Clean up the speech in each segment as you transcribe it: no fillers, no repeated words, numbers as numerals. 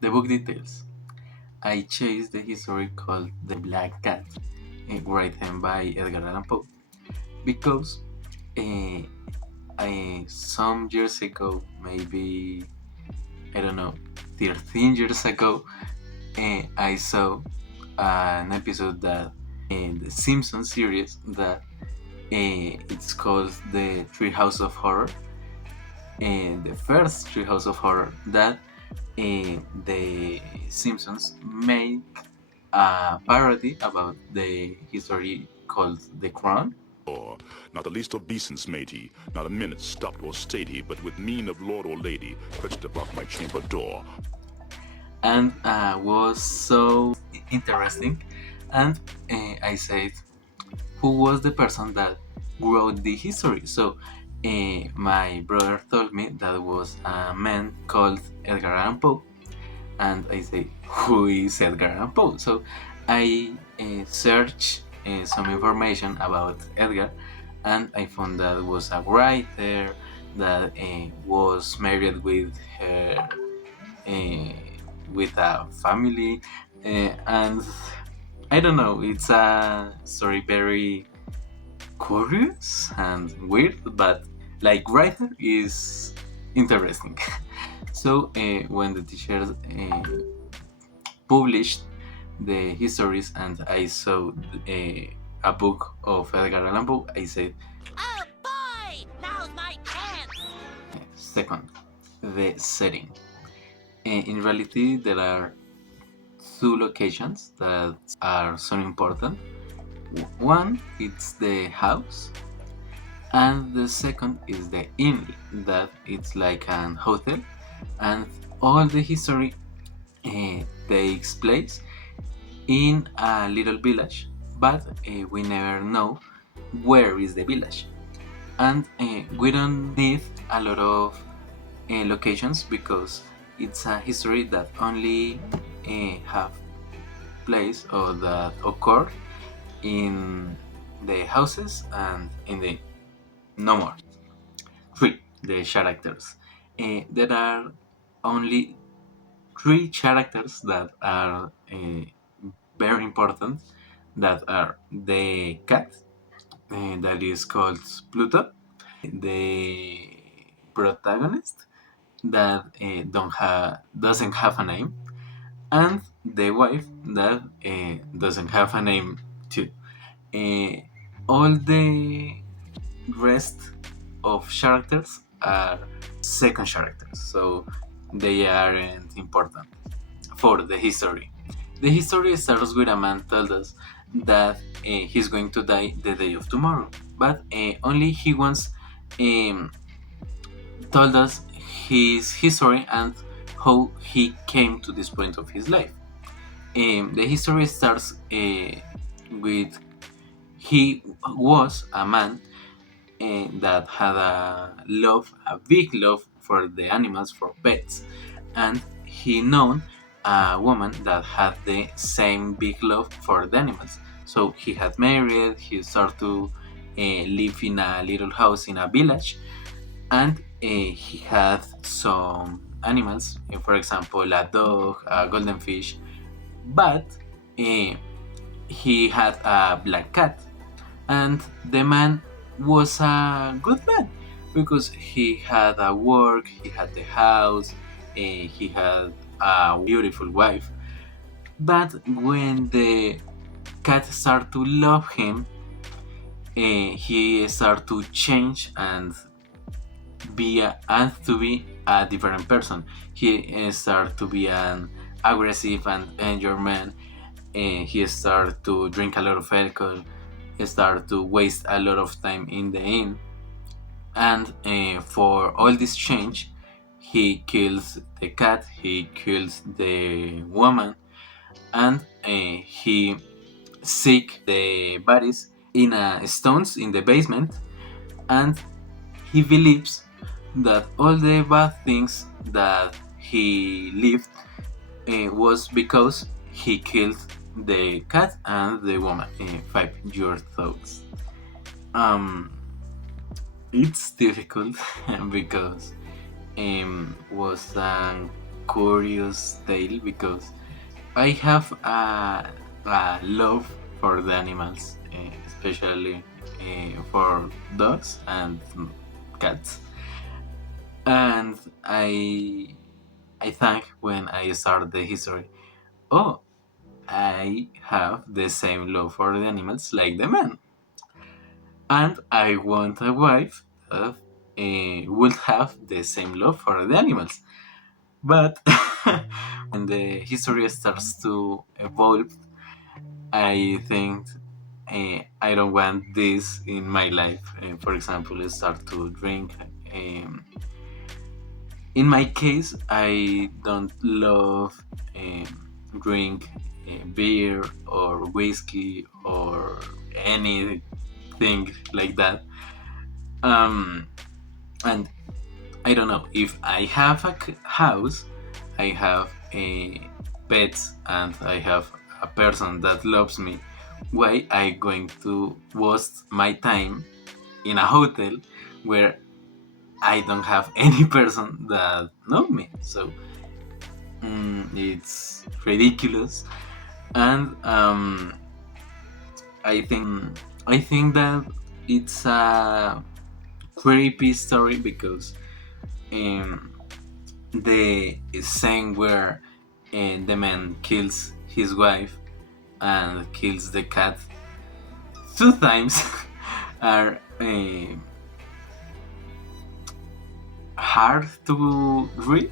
The book details. I chased the history called The Black Cat, written by Edgar Allan Poe, because uh, some years ago, maybe, I don't know, 13 years ago, I saw an episode that in the Simpsons series that it's called the Treehouse of Horror, and the first Treehouse of Horror that the Simpsons made a parody about the history called The Crown. Not the least obeisance made he, not a minute stopped or stayed he, but with mien of lord or lady, fetched about my chamber door. And was so interesting. And I said, who was the person that wrote the history? So my brother told me that was a man called Edgar Allan Poe, and I say, who is Edgar Allan Poe? So I searched some information about Edgar, and I found that was a writer that was married with her, uh, with a family, and I don't know. It's a story very curious and weird, but like writer is interesting. So when the teachers published the histories and I saw a book of Edgar Allan Poe, I said, Oh boy! Now's my chance! second, the setting. In reality, there are two locations that are so important. One, it's the house, and the second is the inn, that it's like an hotel, and all the history takes place in a little village, but we never know where is the village. And we don't need a lot of locations because it's a history that only have place or that occur in the houses and in the no more. Three, the characters. There are only three characters that are very important, that are the cat, that is called Pluto, the protagonist that doesn't have a name, and the wife that doesn't have a name too. Uh, all the rest of characters are second characters, so they aren't important for the history. The history starts with a man told us that he's going to die the day of tomorrow, but only he once um, told us his history and how he came to this point of his life. The history starts with he was a man that had a big love for the animals, for pets, and he known a woman that had the same big love for the animals. So he had married, he started to live in a little house in a village, and he had some animals, for example, a dog, a golden fish, but uh, he had a black cat, and the man was a good man because he had a work, he had the house, he had a beautiful wife. But when the cat started to love him, he started to change and to be a different person. He started to be an aggressive and angry man. He started to drink a lot of alcohol. He started to waste a lot of time in the inn. And for all this change, he kills the cat, he kills the woman, and he seek the bodies in stones in the basement. And he believes that all the bad things that he lived was because he killed the cat and the woman. 5 your thoughts. Um, it's difficult because was a curious tale because I have a love for the animals, especially for dogs and cats. And I think when I start the history, oh, I have the same love for the animals like the man, and I want a wife that would have the same love for the animals. But when the history starts to evolve, I think I don't want this in my life. For example, start to drink. In my case, I don't love drink beer or whiskey or anything like that. And I don't know, if I have a house, I have a pets, and I have a person that loves me. Why I going to waste my time in a hotel where I don't have any person that know me? So it's ridiculous, and I think that it's a creepy story because um, the scene where the man kills his wife and kills the cat 2 times are hard to read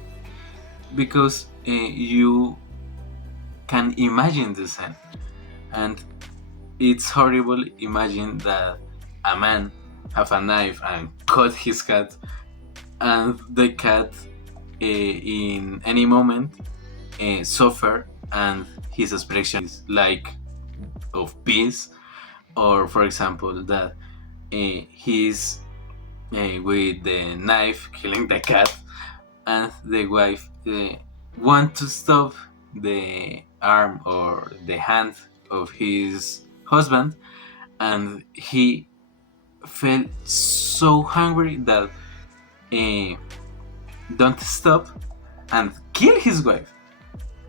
because you can imagine the scene, and it's horrible. Imagine that a man have a knife and cut his cat, and the cat in any moment suffer, and his expression is like of peace, or for example that he's with the knife killing the cat, and the wife want to stop the arm or the hand of his husband, and he felt so hungry that don't stop and kill his wife.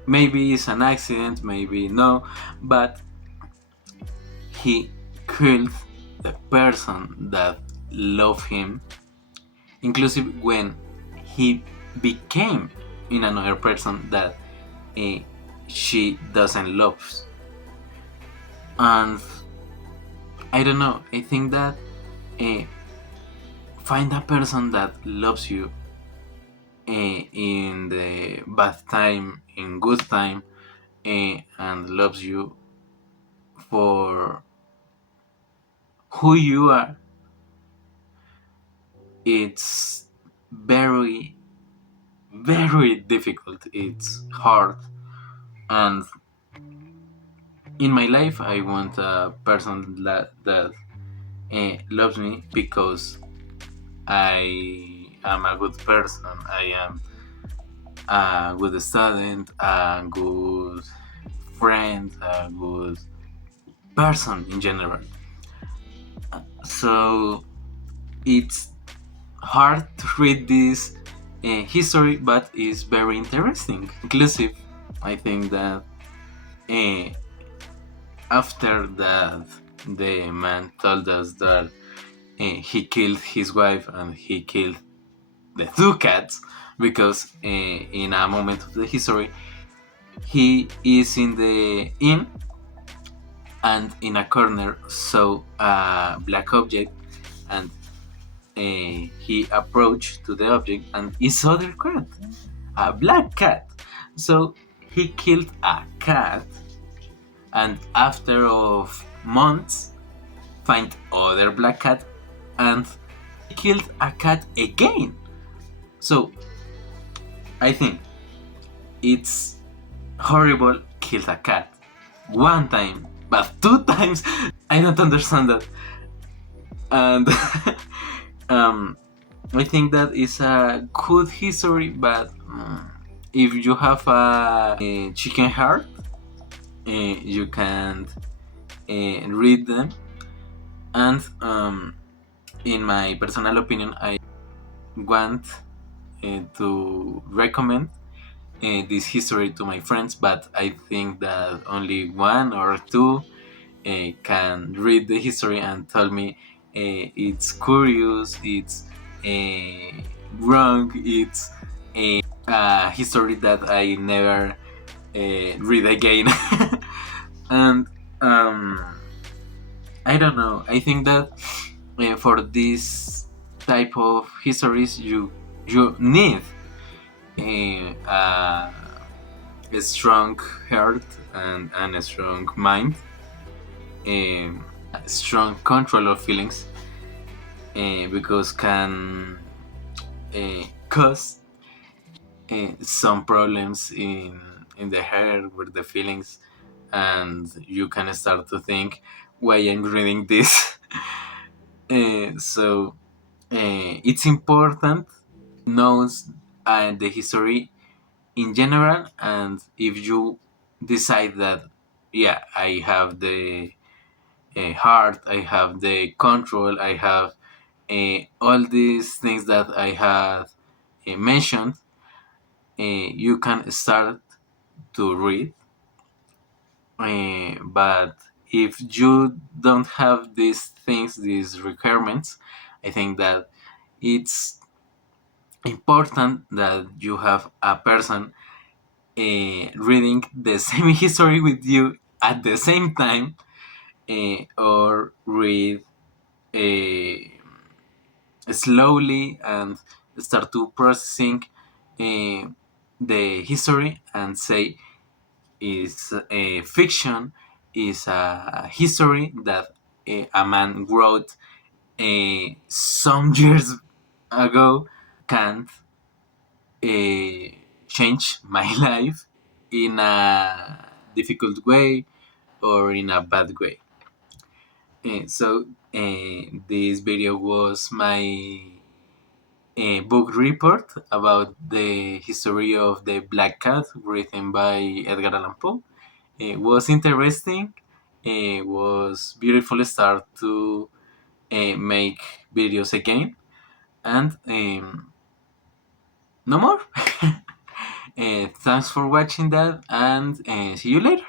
Maybe it's an accident, maybe no, but he killed the person that loved him, inclusive when he became in another person that she doesn't love. And I don't know, I think that find a person that loves you in the bad time, in good time, and loves you for who you are. It's very, very difficult. It's hard. And in my life, I want a person that loves me because I am a good person. I am a good student, a good friend, a good person in general. So it's hard to read this history, but it's very interesting. Inclusive, I think that after that, the man told us that he killed his wife and he killed the 2 cats because in a moment of the history he is in the inn, and in a corner saw a black object, and he approached to the object and he saw the cat, a black cat. So he killed a cat, and after of months find other black cat, and he killed a cat again. So I think it's horrible. Killed a cat 1 time, but 2 times. I don't understand that. And I think that is a good history, but if you have a chicken heart, you can't read them. And in my personal opinion, I want to recommend this history to my friends, but I think that only one or two can read the history and tell me it's curious, it's wrong, it's a history that I never read again. And I don't know. I think that for this type of histories, you need a strong heart and a strong mind, a strong control of feelings, because can cause some problems in the head with the feelings, and you can start to think why I'm reading this. So it's important knows the history in general, and if you decide that yeah, I have the heart, I have the control, I have all these things that I have mentioned, you can start to read. But if you don't have these things, these requirements, I think that it's important that you have a person reading the same history with you at the same time, or read slowly and start to processing the history and say is a fiction, is a history that a man wrote some years ago, can't change my life in a difficult way or in a bad way. So this video was my book report about the history of the Black Cat, written by Edgar Allan Poe. It was interesting. It was beautiful start to make videos again, and no more. Thanks for watching that, and see you later.